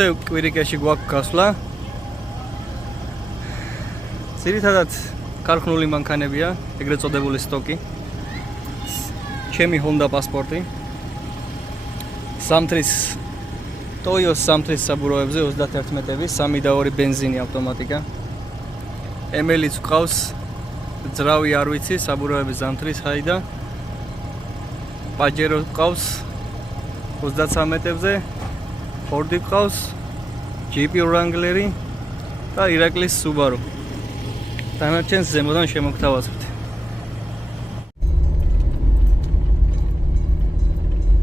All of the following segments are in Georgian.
ასე კვირიკეში გვაქვს გასვლა. ძირითადად ქარხნული მანქანებია, ეგრეთ წოდებული სტოკი. ჩემი Honda პასპორტი. სამთრის Toyota სამთრის საბურავებზე 31 მეტები, 3 და 2 ბენზინი ავტომატიკა. ML-იც ყავს, ძრავი არ ვიცი, საბურავების ზამთრის ჰაიდა. Pajero ყავს 33 მეტებზე, Ford ყავს, Jeep Wrangler-ი და Iraklis Subaru. დანარჩენს ზემოდან შემოგთავაზებთ.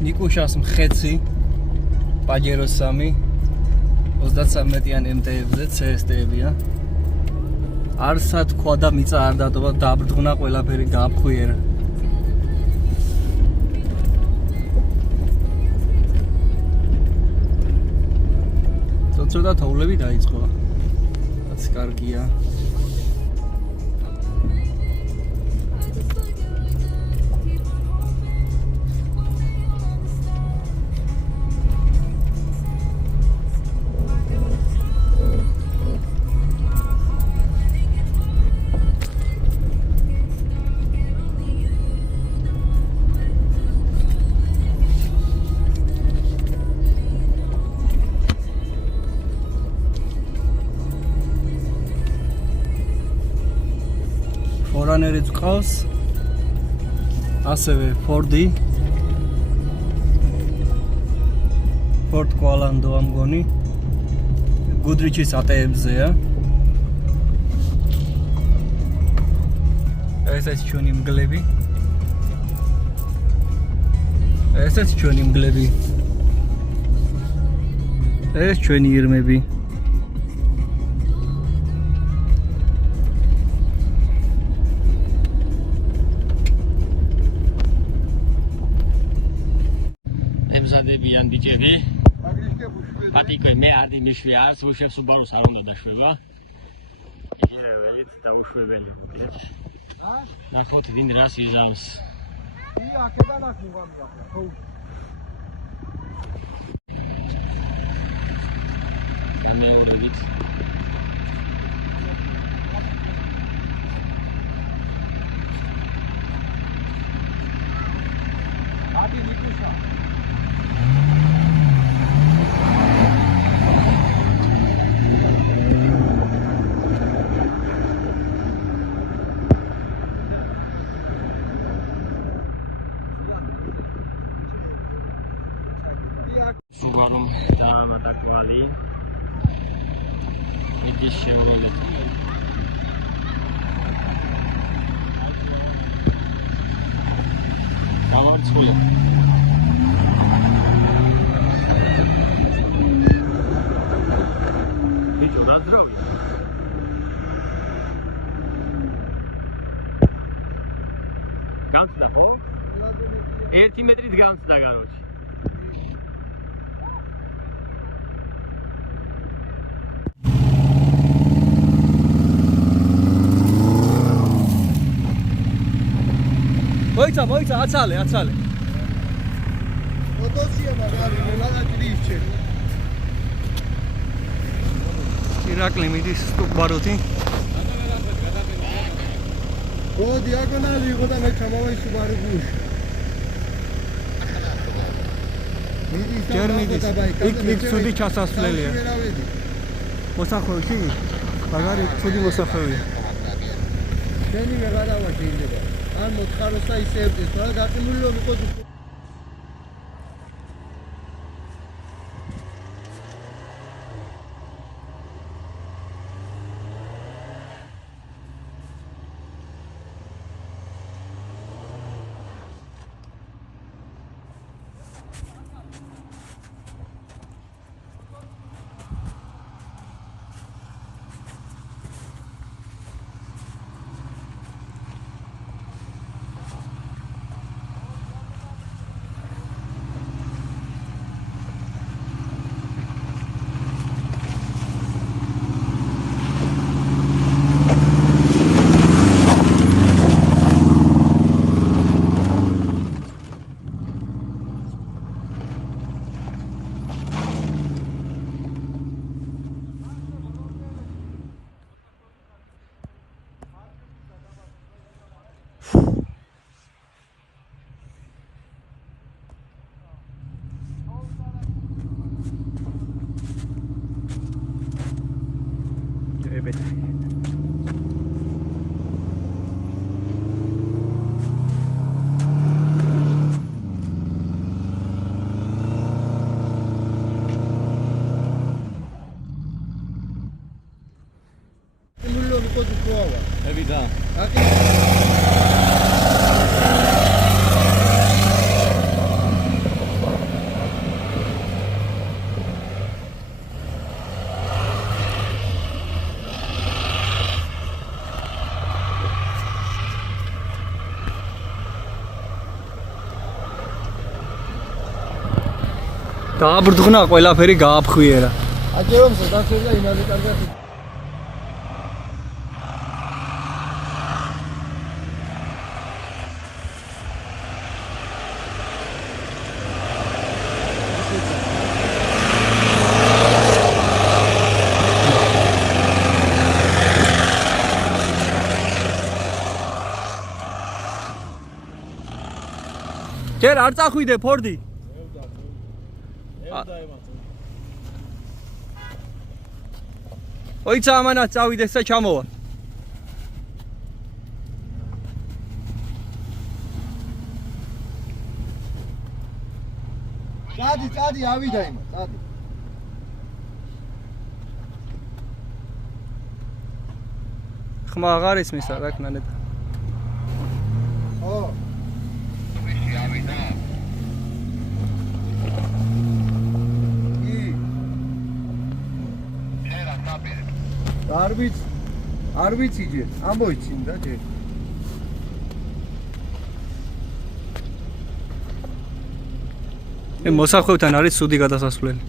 ნიკუშას მხეცი Pajero 3 33-მეტიან MT-ებზე CST-ებია. არსა თქვა და მიწა არ დატოვა, დაბრდღნა ყველაფერი დააფხვიერა. ცოტა თოვლები დაიწყო. რაც კარგია. Foranerიც ყავს. ასევე Ford-ი. Ford Qualando ამგონი. Goodrich-ის ATM-ზეა. ესეც ჩვენი მგლები. ეს ჩვენი ირმები. ემზადებიან ბიჭები. პატიკვე მე არ დიმიშვი არს, უშევ Subaru-ს არ უნდა დაშვება. იგივეც დაუშვებელი. ნახოთ ვინ რას იზავს. აქედან აქ მოვამია ხო. მეორედით. აკი ნიკუშა. Subaru და კვალი. იგი Chevrolet. Altsville. Ничего, на здоровье. Ganzda, ho? 1 მეტრით განცდა, короче. მოიცა, აცალე. ოდოსია მაგარი, ლაგაჭრიისჩე. ირაკლი მიდის Subaru-თი. ო დიაგონალი იყო და მე ჩამოვაი Subaru გუშ. ჯერ მიდის. იქ ცუდი ჩასასვლელია. მოსახვევში? მაგარი ცუდი მოსახვევია. შენი ვეღარავა შეიძლება. არ მოთხაროს და ისე ევდეს, მაგრამ გაწმული რომ იყო დააბრდღნა ყველაფერი გააფხვიერა. აჯერომსა დახერდა იმაზე კარგად. ჯერ არ წახვიდე ფორდი. ოიცა ამანაც წავიდეს და ჩამოვა. წადი, ავიდა იმა, წადი. ხმა აღარ ისმის რა კნანედა. ო. არ ვიცი ჯერ, ამოიცინ და ჯერ. მოსახვევთან არის სუდი გადასასვლელი.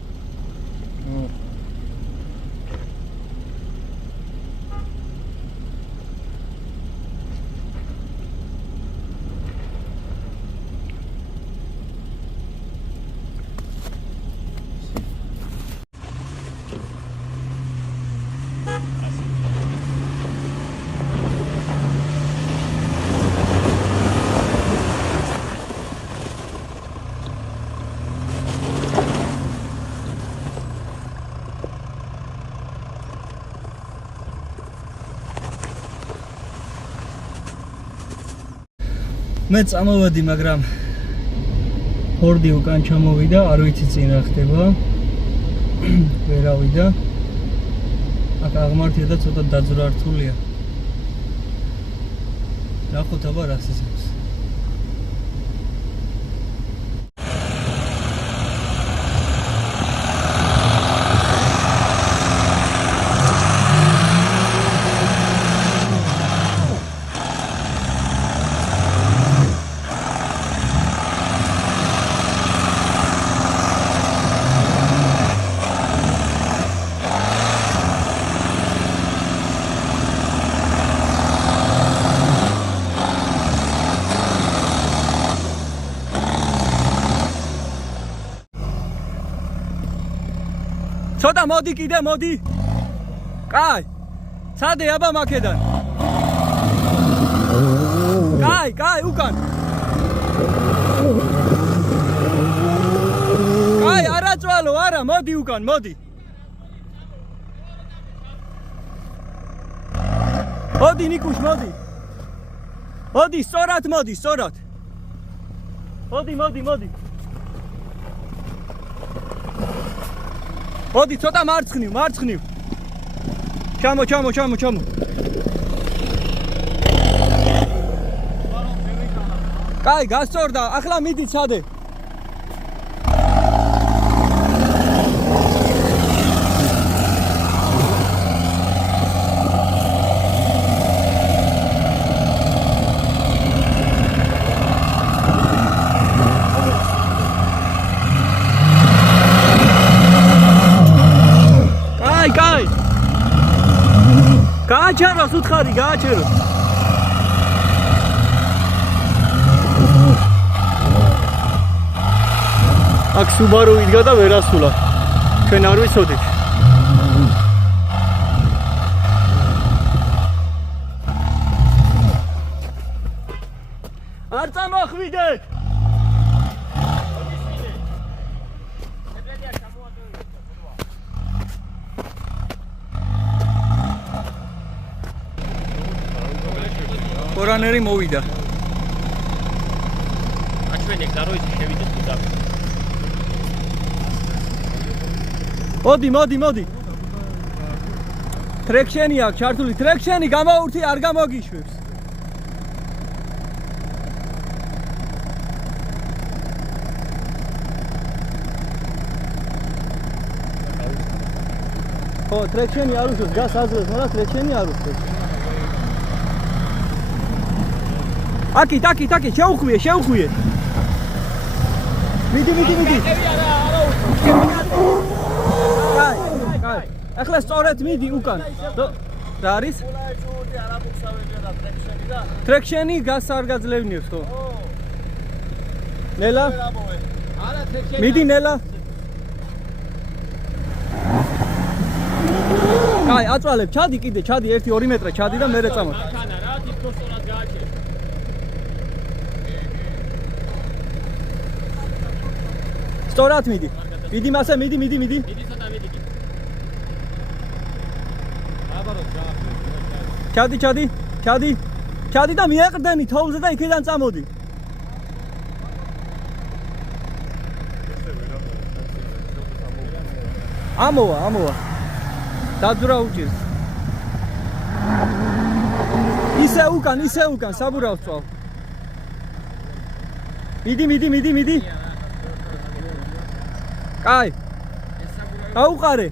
მე წამოვედი, მაგრამ ფორდი უკან ჩამოვიდა, არ ვიცი წინ რა ხდება. ვერავიდა. აქ აღმართია და ცოტა დაძრართულია. ნახოთ აბა რას ისმის. ცოტა მოდი კიდე მოდი. კაი. ცადე აბა მაქედან. კაი, უკან. კაი, არა წვალო, არა, მოდი უკან, მოდი. მოდი ნიკუშ, მოდი. მოდი, სწორად მოდი, სწორად. მოდი. მოდი ცოტა მარცხნივ. ჩამო. კაი, გასწორდა, ახლა მიდი ცადე. გააჩეროს უთხარი, გააჩეროს. აქ სუბარო იდგა და ვერ ასულა. ჩვენ არ ვიცოდით. არ წამოხვიდეთ. ორანერი მოვიდა. აჩვენე გარო ის შევიდეს თუ და. მოდი. ტრექშენი აქვს ჩართული, ტრექშენი გამოურთი არ გამოგიშვებს. ხო, ტრექშენი არ უშვებს, გას აზრებს, მაგრამ ტრექშენი არ უშვებს. აკი, შეუხვიე. მიდი. არა, კაი. ახლა სწორედ მიდი უკან. რა არის? ტრექშენი გას არ გაძლევნიებს ხო? ნელა? არა ტრექშენი. მიდი ნელა. კაი, აწვალებ, ჩადი კიდე, ჩადი 1-2 მეტრე, ჩადი და მერე წამო. ხანა რა თითქოს სწორად გააჩერე. სწორად მიდი. მიდი მასე, მიდი. მიდი ცოტა მიდი კი. აბაროთ რა. ჩადი და მიაყრდენი თოვლზე და იქიდან წამოდი. ამოვა. დაძვრა უჭირს. ისე უკან, საბურავს წვალ. მიდი. კაი. აუყარე.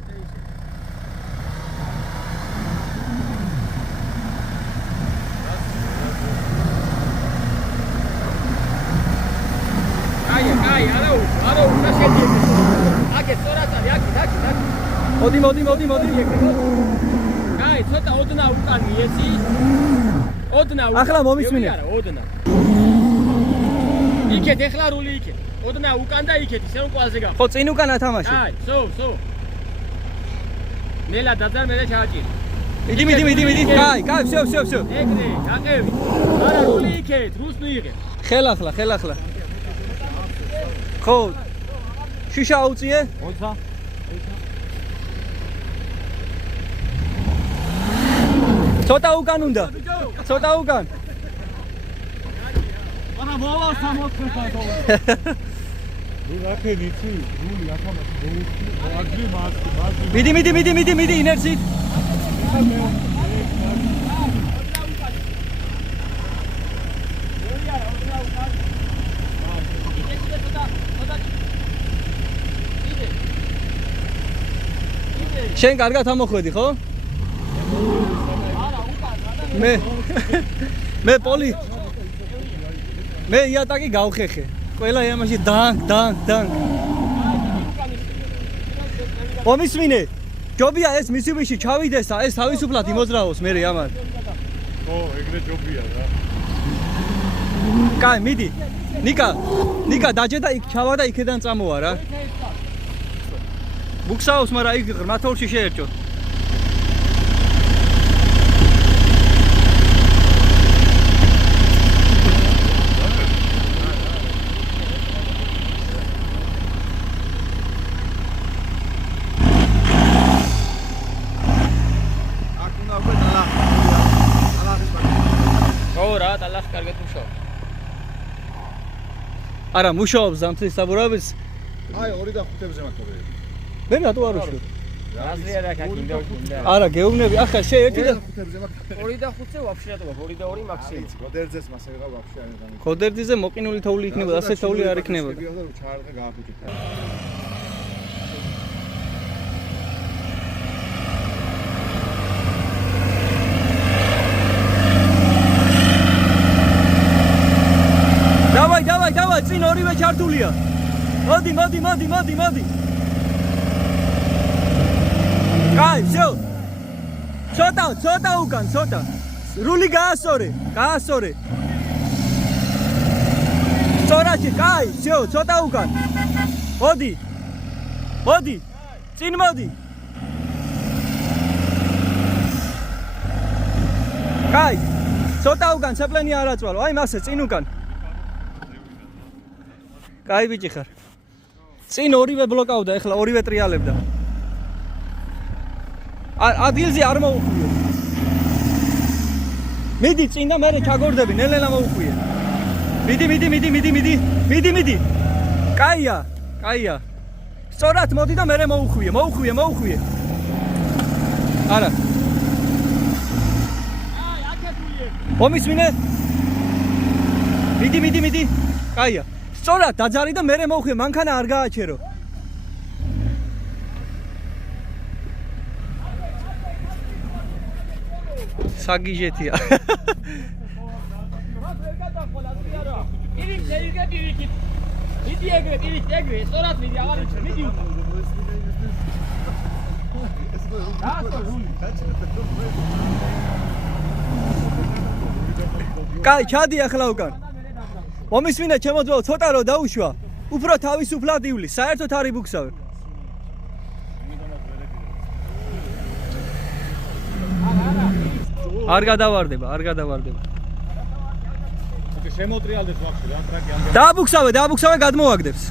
კაი, არა, რა შედი. აკე სწორად არის, აკი. მოდი. კაი, ცოტა ოდნა უკან მიეცი. ოდნა უკან. ახლა მომისმინე. არა, ოდნა. იქეთ ეხლა რული იქეთ. ოდნა უკან და იქეთ, ისე რომ ყველაზე გახ. ხო, წინ უკან ათამაში. კაი, სო. მელა დაძარ მე ჩააჭირი. მიდი. კაი, всё. ეგრე, გაყევი. არა, რული იქეთ, რუს მიიღე. ხელახლა. ხო. შუშა აუწიე? 20. ცოტა უკან უნდა. არა, მოვა 60 დოლარი. რაკენი ცი, რული ათამაში მოუხდი, მიდი, ინერცით. შენ კარგად ამოხვედი, ხო? მე პოლი. მე იატაკი გავხეხე. ყველა იმაში დანგ. მომისმინე. ჯობია ეს მისივიში ჩავიდეს და ეს თავისუფლად იმოძრაოს მე ამან. ო, ეგრე ჯობია რა. კაი, მიდი. ნიკა დაჯე და იქ ჩავა და იქიდან წამოვა რა. ბუქსაოს, მაგრამ იქ ღრმათოლში შეერჭო. არა მუშაობს ზამთრის საბურავის. აი 2-5-ზე მაქვს. მე რატო არ ვშევ? აზრი არა კაკინდა უნდა. არა გეუბნები, ახლა შე 1 და 5-ზე მაქვს. 2 და 5-ზე ვაფშე რატო გაქვს? 2 და 2 მაქსიმუმ. გოდერძეს მასე ვიღა ვაფშე არ გამი. კოდერძიზე მოყინული თოვლი იქნებოდა, ასე თოვლი არ იქნებოდა. ჩაარდა გააფუჭით. დავაი, წინ ორივე ჩართულია. მოდი. კაი, всё. ცოტა უკან. რული გაასორე. სწორად, კაი, всё, ცოტა უკან. მოდი. წინ მოდი. კაი, ცოტა უკან, ცეპლენი არ აწვალო. აი მასე წინ უკან. კაი ბიჭი ხარ. წინ ორივე ბლოკავდა, ეხლა ორივე ტრიალებდა. ადგილზე არ მოუხვიე. მიდი წინ და მე ჩაგორდები, ნელ-ნელა მოუხვიე. მიდი. კაია. სწორად მოდი და მე მოუხვიე. არა. აი, აკეთულიე. მომისმინე. მიდი. კაია. სწორად დაძარი და მე მოუხვიე, მანქანა არ გააჩერო. საგიჟეთია. მიდი ეგრე, ტირით ეგრე, სწორად მიდი, აღარ იცი, მიდი უკან. კაი, ჩადი ახლა უკან. მომისმინე ჩემო ძმაო, ცოტა რო დაუშვა. უფრო თავისუფლად ივლის, საერთოდ არ იბუქსავე. არ გადავარდება, არ გადავარდება. შემოტრიალდეს ვაფშე რა ტრაკი ამ დააბუქსავე, გადმოვაგდებს.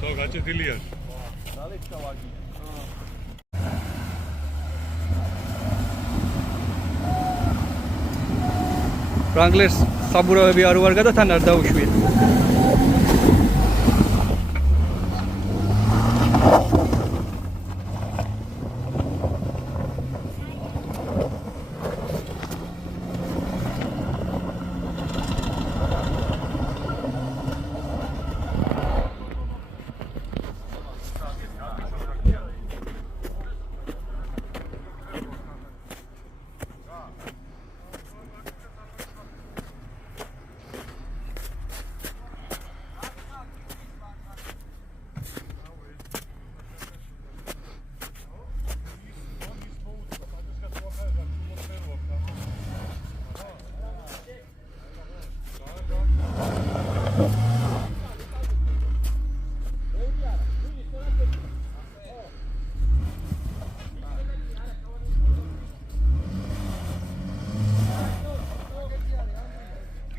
ხო, გაჭედილია. Wranglers საბურავები არ უარგა და თან არ დაუშვია.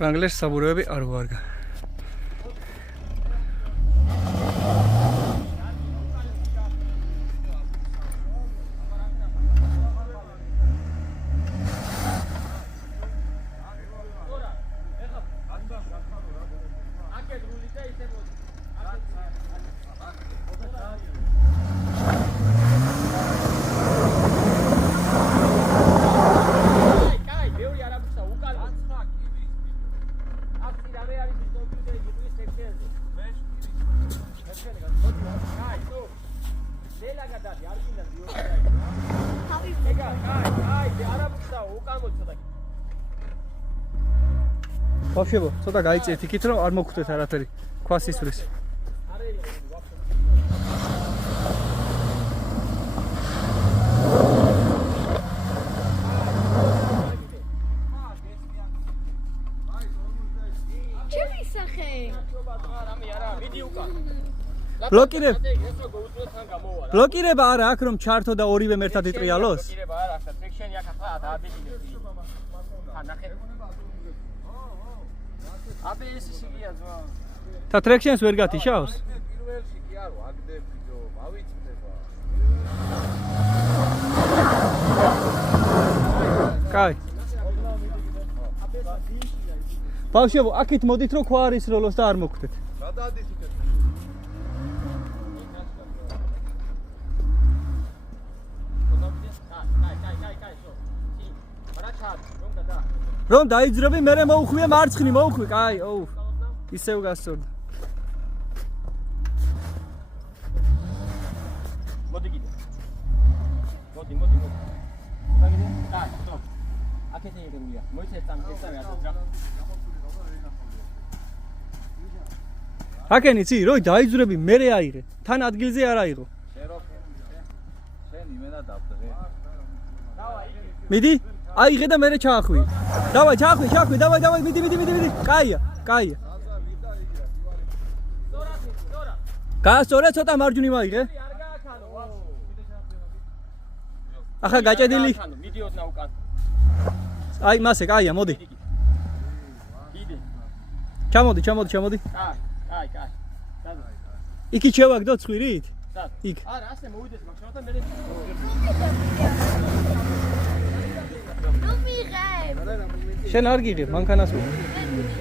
Wranglers საბურავები არ უარგა. ბავშვებო, ცოტა გაიწიეთ იქით რომ არ მოგხვდეთ არაფერი. ქვას ისვრის. ჩემი სახე. ბლოკირებ. ბლოკირება არა აქ რომ ჩართო და ორივე ერთად იტრიალოს? ბლოკირება არა, ახლა ტრექშენი აქ ახლა დააბეჭდებს. ხა ნახე. აბეს ისია ძმა. და ტრექშენს ვერ გათიშავს? პირველში კი არო, აგდები ძო, ავიწდება. კაი. ბავშვებო, აქეთ მოდით რომ ქვა არ ისროლოს და არ მოგხვდეთ. რა დადის იქეთ? რომ დაიძრები, მერე მოუხვია მარცხნი, მოუხვი, კაი, ოუ. ისევ გასწორდა. მოდი კიდე. მოდი. მაგიდე? კაი, სტოპ. აქეთ ეგრეულია. მოიცეთ ამ ესავე ასე რა. აკენი ცი, როი დაიძრები, მერე აიღე. თან ადგილზე არ აიღო. შენ იმენა დავდრე. მიდი? აიღე და მერე ჩაახვი. დავაი, ჩაახვი, დავაი, მიდი. კაია. გაასწორე, ცოტა მარჯვნივ აიღე. ახლა გაჭედილი. მიდიოდნა უკან. აი, მასე, კაია, მოდი. კიდე. ჩამოდი. კაი. იქით შევაგდო ცხვირით? იქ. არა, ასე მოვიდეს მაგ შემოთან მე. ნუ მიღებ. შენ არ გიღებ, მანქანას ვიღებ. მიდი.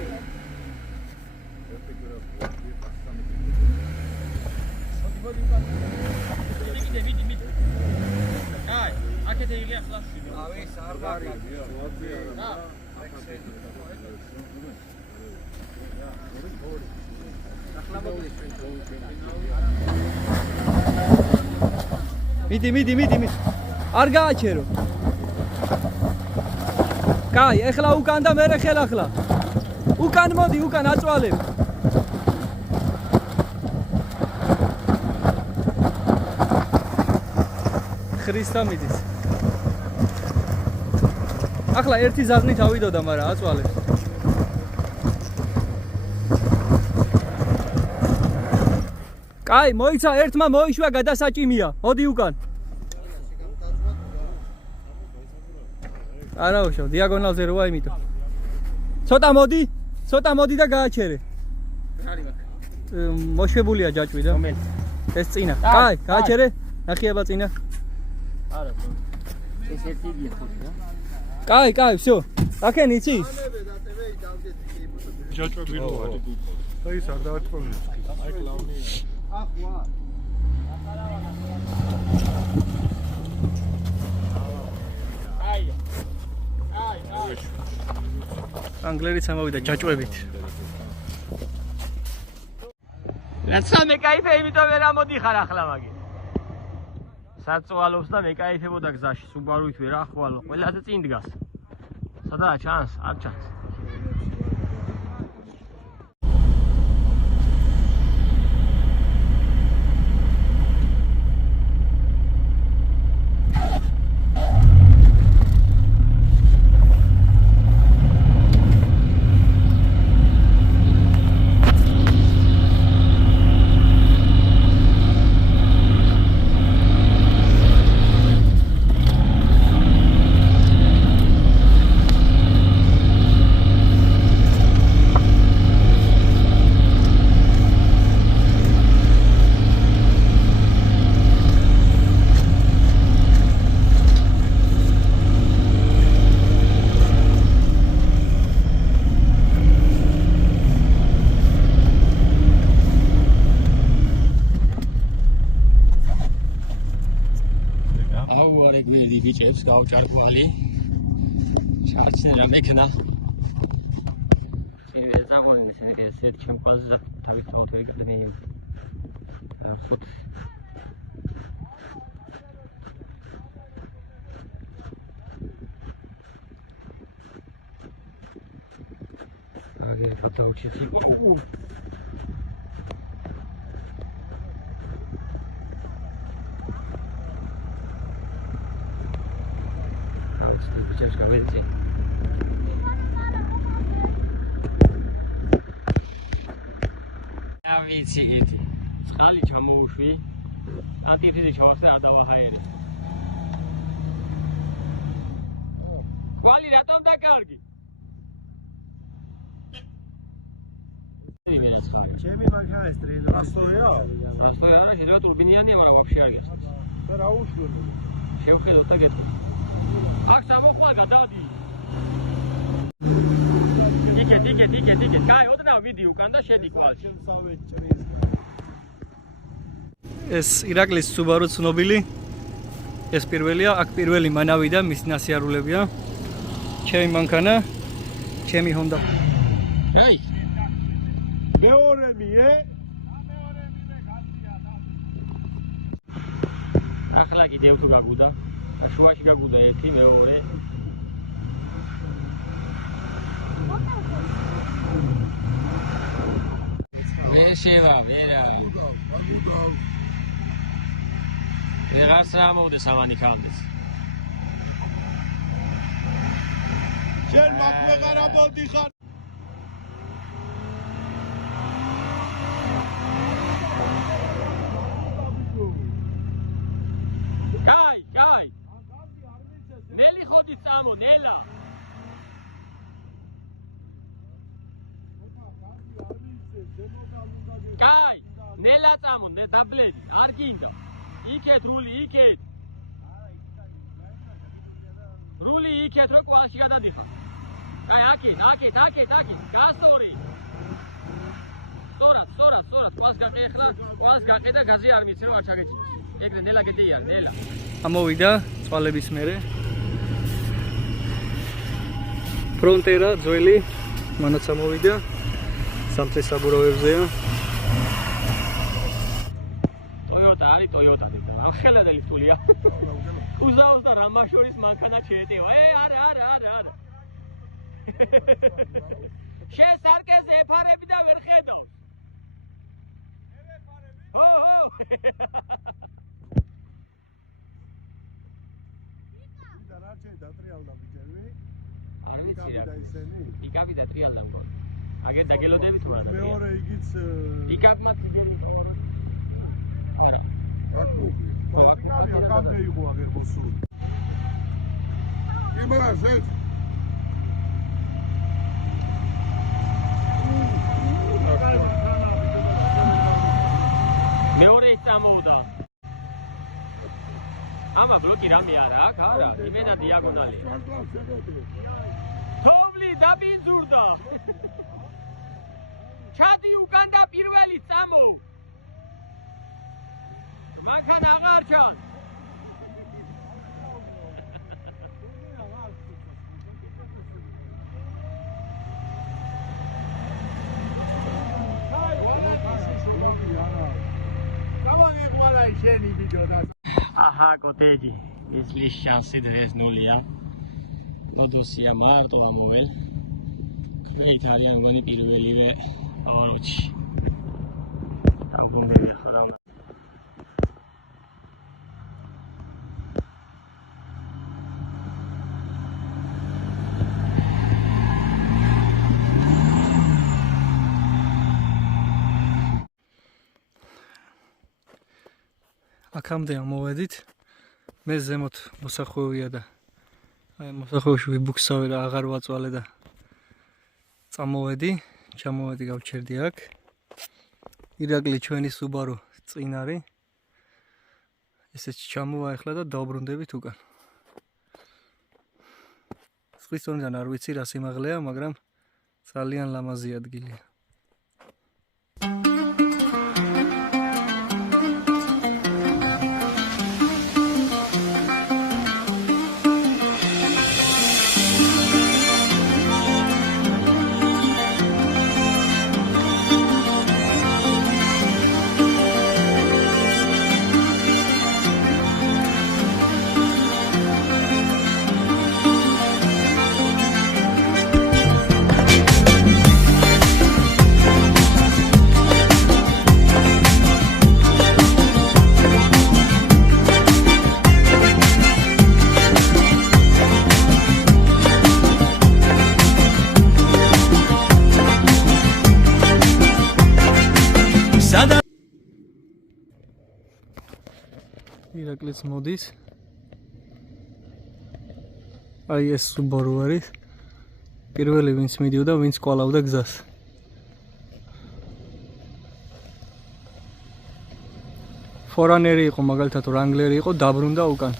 კაი, აქ აქეთ იღია ახლა შვიდო. ავის არ მაგარია. მიდი. არ გააჩერო. კაი, ეხლა უკან და მერე ხელახლა. უკან მოდი, უკან აწვალებ. ქრისტა მიდის. ახლა ერთი ზარნით ავიდოდა, მაგრამ აწვალებს. კაი, მოიცა ერთმა მოიშვა გადასაჭიმია. მოდი უკან. არა უშავ, დიაგონალზე როა იმიტომ. ცოტა მოდი და გააჩერე. მოშვებულია ჯაჭვი და. ეს წინა. კაი, გააჩერე. ნახიება წინა. არა. ეს ერთი იგია ხოთი რა. კაი, всё. აქენ იცი? ჯაჭვები როა. და ის არ დააწყობინე. აი კლაუნია. ახლა ანგლერიც ამოვიდა ჯაჭვებით. რაცა მეკაიფე იმიტომ ვერ ამოდიხარ ახლა მაგე. საწვალობს და მეკაიფებოდა გზაში, სუბარუით ვერ ახვალო, ყველაზე წინ დგას. სადაა ჩანს? არ ჩანს. ეგნერი ბიჭებს გავჭარბვალი. ჩარჩერა მექნა. პირველ ზაგონი ეს ჩემპიონზე თავის თოთოიგდები. ფოთ. აგე ფოტოუჩიცი. Ciężka więcej. Ja ვიცით. წყალი ჩამოუშვი. ანტიფრიზი ჩავახსნე არ დავახაერე. კვალი რატომ დაკარგი? ჩემი მაგა ეს ტრენერი. ასოია? ასოია არა, შეიძლება ტურბინიანია, მაგრამ вообще არ გესმის. და რა უშვებ? შევხედოთ და გეტყვი. აქ სამოყვა გადადი. იგე. კაი, ოდნავ ვიდი უკან და შედი კვალში. ეს ირაკლის Subaru ცნობილი. ეს პირველია, აქ პირველი მანავიდა, მის ნასიარულებია. ჩემი მანქანა, ჩემი Honda. აი. მეორემი, ახლა კიდევ თუ გაგუდა. შუაში გაგუდა ერთი, მეორე. შევა, ვერა. ვეღარს რა მოვდეს ავანი ხალხის. შენ მაგ ვეღარ ამოდიხარ. კაი. ნელი ხოდი წამო, ნელა. კაი, ნელა წამო, დაბლები, არ გინდა. იქეთ რული, იქეთ. რული იქეთ რო კვანში გადადიხარ. კაი, აქეთ, გასწორი. სწორად, კვანს გაყე და გაზი არ ვიცი რომ არ ჩაგეჭიროს. ეგრე ნელა გედია, ნელა. ამოვიდა წვალების მერე. ფრონტერა ძველი მანაც ამოვიდა. სამწესაბურავებზეა. Toyota არის Toyota. აღშელადელი რთულია. უზაოს და რამაშორის მანქანა შეეტევა. არა. შესარკეს ეფარები და ვერ ხედავს. ჰო. და რა შეიძლება დატრიალდა ბიჭები? არ ვიცი რა. და ისენი? იკაბი და ტრიალდა მო. აგერ დაგელოდები თუ რა? მეორე იგიც იკაბმა ტრიგერი ყოლა. აკამდე იყო აგერ მოსული. იმასეთ მეორე ის წამოვდა. ამა ბლოკი რამე არა აქ არა იმენა დიაგონალი. თოვლი დაბინძურდა. ჩადი უკან და პირველი წამო. მანქანა აღარ ჩანს. აჰა კოტეჯი ისლის შანსი დღეს ნულია. მოდოსია მარტო ამოվել. კრეით არიან მგონი პირველივე აუჩი. ამგონები ხარა. აქამდე ამოვედით. მე ზემოთ მოსახვევია და აი მოსახვევში ვიბუქსავე და აღარ ვაწვალე და წამოვედი, ჩამოვედი გავჩერდი აქ. ირაკლი ჩვენი Subaru წინ არის. ესეც ჩამოვა ახლა და დავბრუნდებით უკან. სხვის თონიდან არ ვიცი რა სიმაღლეა, მაგრამ ძალიან ლამაზი ადგილია. ირაკლიც მოდის. აი ეს Subaru არის. პირველი ვინც მიდიოდა, ვინც კვალავდა გზას. Forerunner იყო, მაგალითად Wrangler იყო, დაბრუნდა უკან.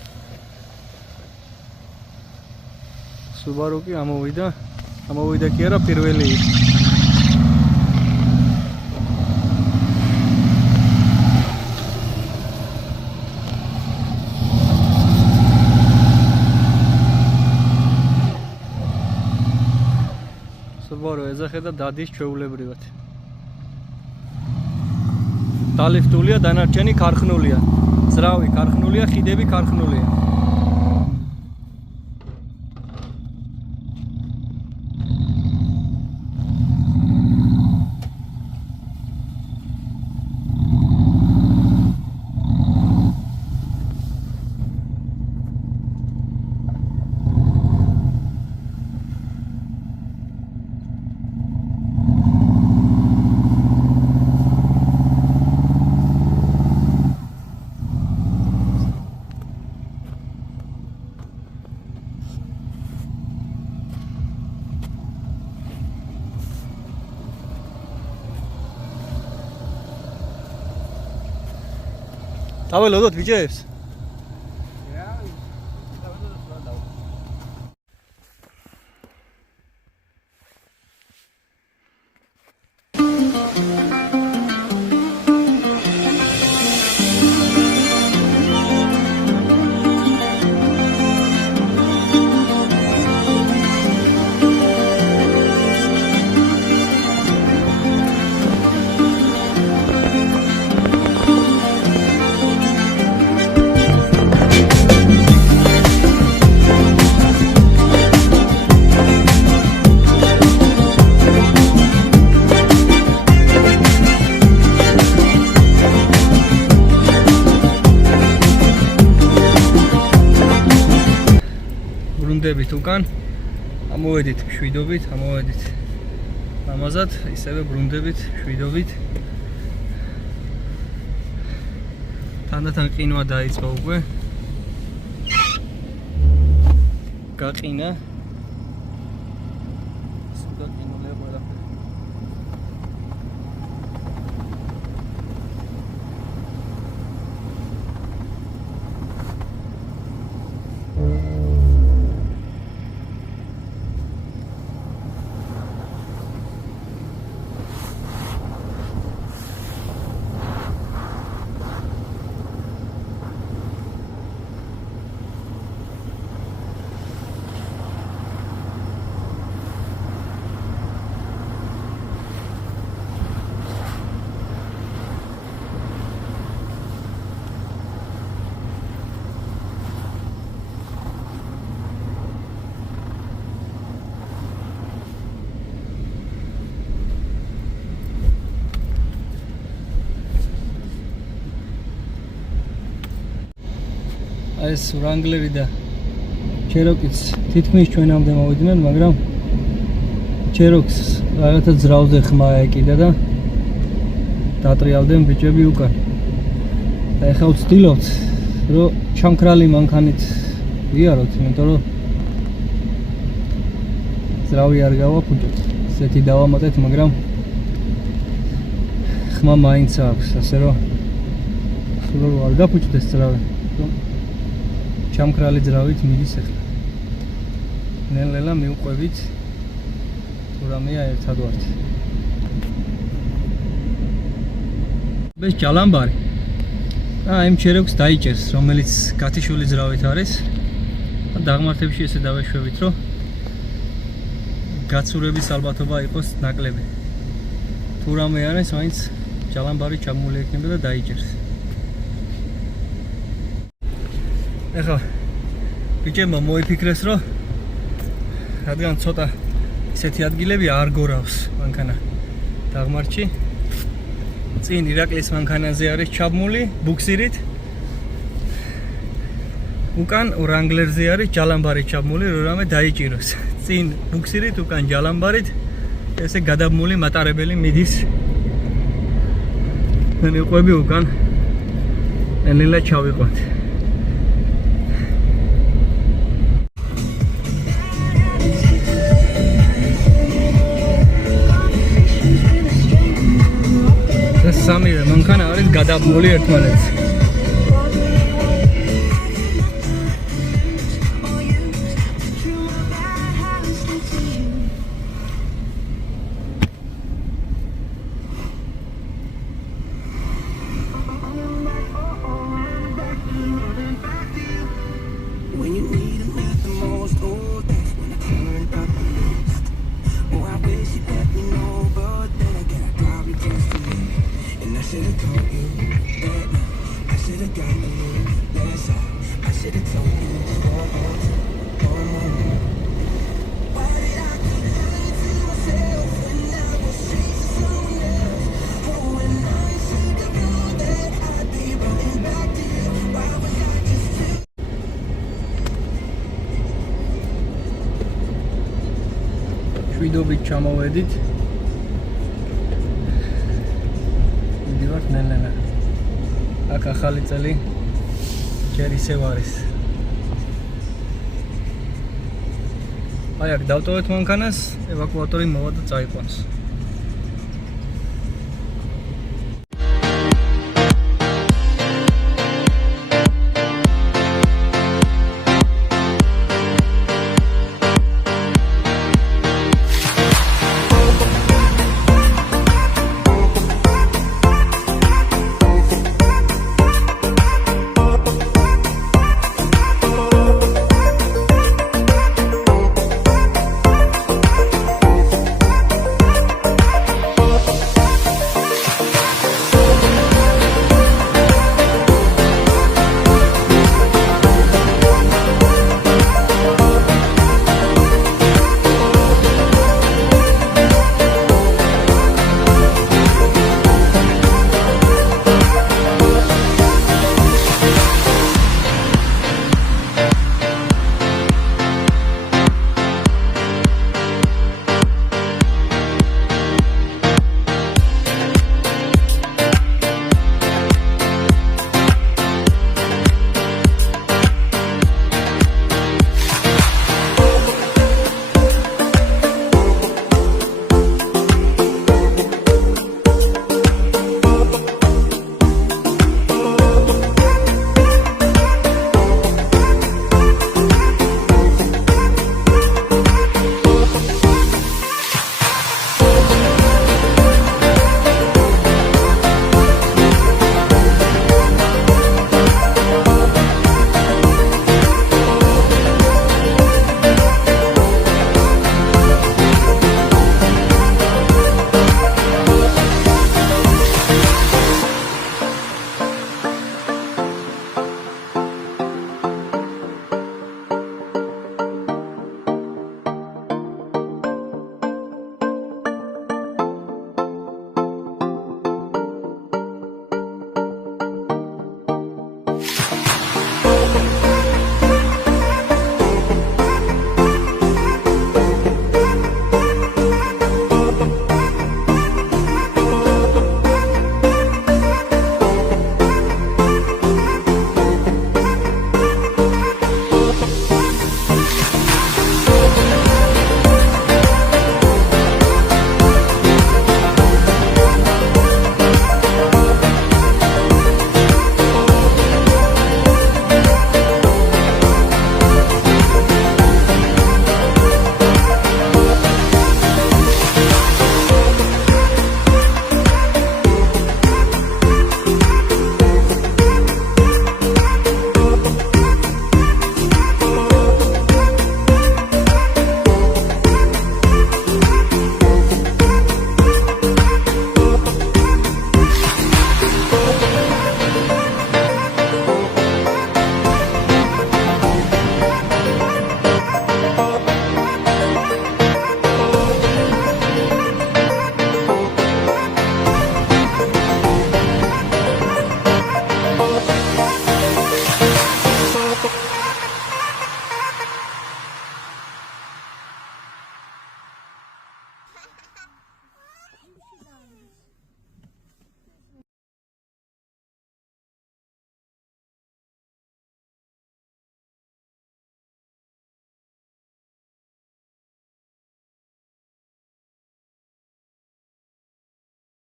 Subaru კი ამოვიდა კი არა პირველი იყო. Subaru ეძახება დადის ჩვეულებრივად. დალიფტულია, დანარჩენი ქარხნულია. ძრავი ქარხნულია, ხიდები ქარხნულია. დაველოდოთ ბიჭებს. ბრუნდებით უკან. ამოვედით მშვიდობით, ამოვედით. ამაზად ისევე ბრუნდებით, მშვიდობით. თანდათან ყინვა დაიწყო უკვე. გაყინა. სულ ყინულია ყველაფერი. ეს Wrangler-ი და Cherokee-ს თითქმის ჩვენამდე მოვიდნენ, მაგრამ Cherokee-ს რაღაცა ძრავზე ხმა ეკიდა და დატრიალდნენ ბიჭები უკან. და ეხლა ვცდილობთ, რომ ჩამქრალი მანქანით ვიაროთ, იმიტომ რომ ძრავი არ გავაფუჭოთ. ისეთი დავამატეთ, მაგრამ ხმა მაინც აქვს, ასე რომ სულ არ გაფუჭდეს ძრავი. ჩამქრალი ძრავით მიდის ახლა. ნელ-ნელა მივყვებით. თუ რამეა ერთად ვართ. ეს ჯალამბარი. იმ Cherokee-ს დაიჭერს, რომელიც გათიშული ძრავით არის. დაღმართებში ესე დავეშვებით, რომ გაცურების ალბათობა იყოს ნაკლები. თუ რამე არის, მაინც ჯალამბარი ჩამული ექნება და დაიჭერს. ეხლა ბიჭებმა მოიფიქრეს, რომ რადგან ცოტა ისეთი ადგილები არ გორავს მანქანა დაღმართში. წინ ირაკლის მანქანაზე არის ჩაბმული ბუქსირით. უკან Wrangler-ზე არის ჯალამბარი ჩაბმული, რომ რამე დაიჭიროს. წინ ბუქსირით, უკან ჯალამბარით ესე გადაბმული მატარებელი მიდის. მე ვიყვები უკან. ნელა ჩავიყვანთ. სამივე მანქანა არის გადაბმული ერთმანეთს. შვიდობით ჩამოვედით. მივიდივართ ნელ-ნელა. აქ ახალი წელი ჯერ ისევ არის. აი აქ დავტოვეთ მანქანას, ევაკუატორი მოვა და წაიყვანს.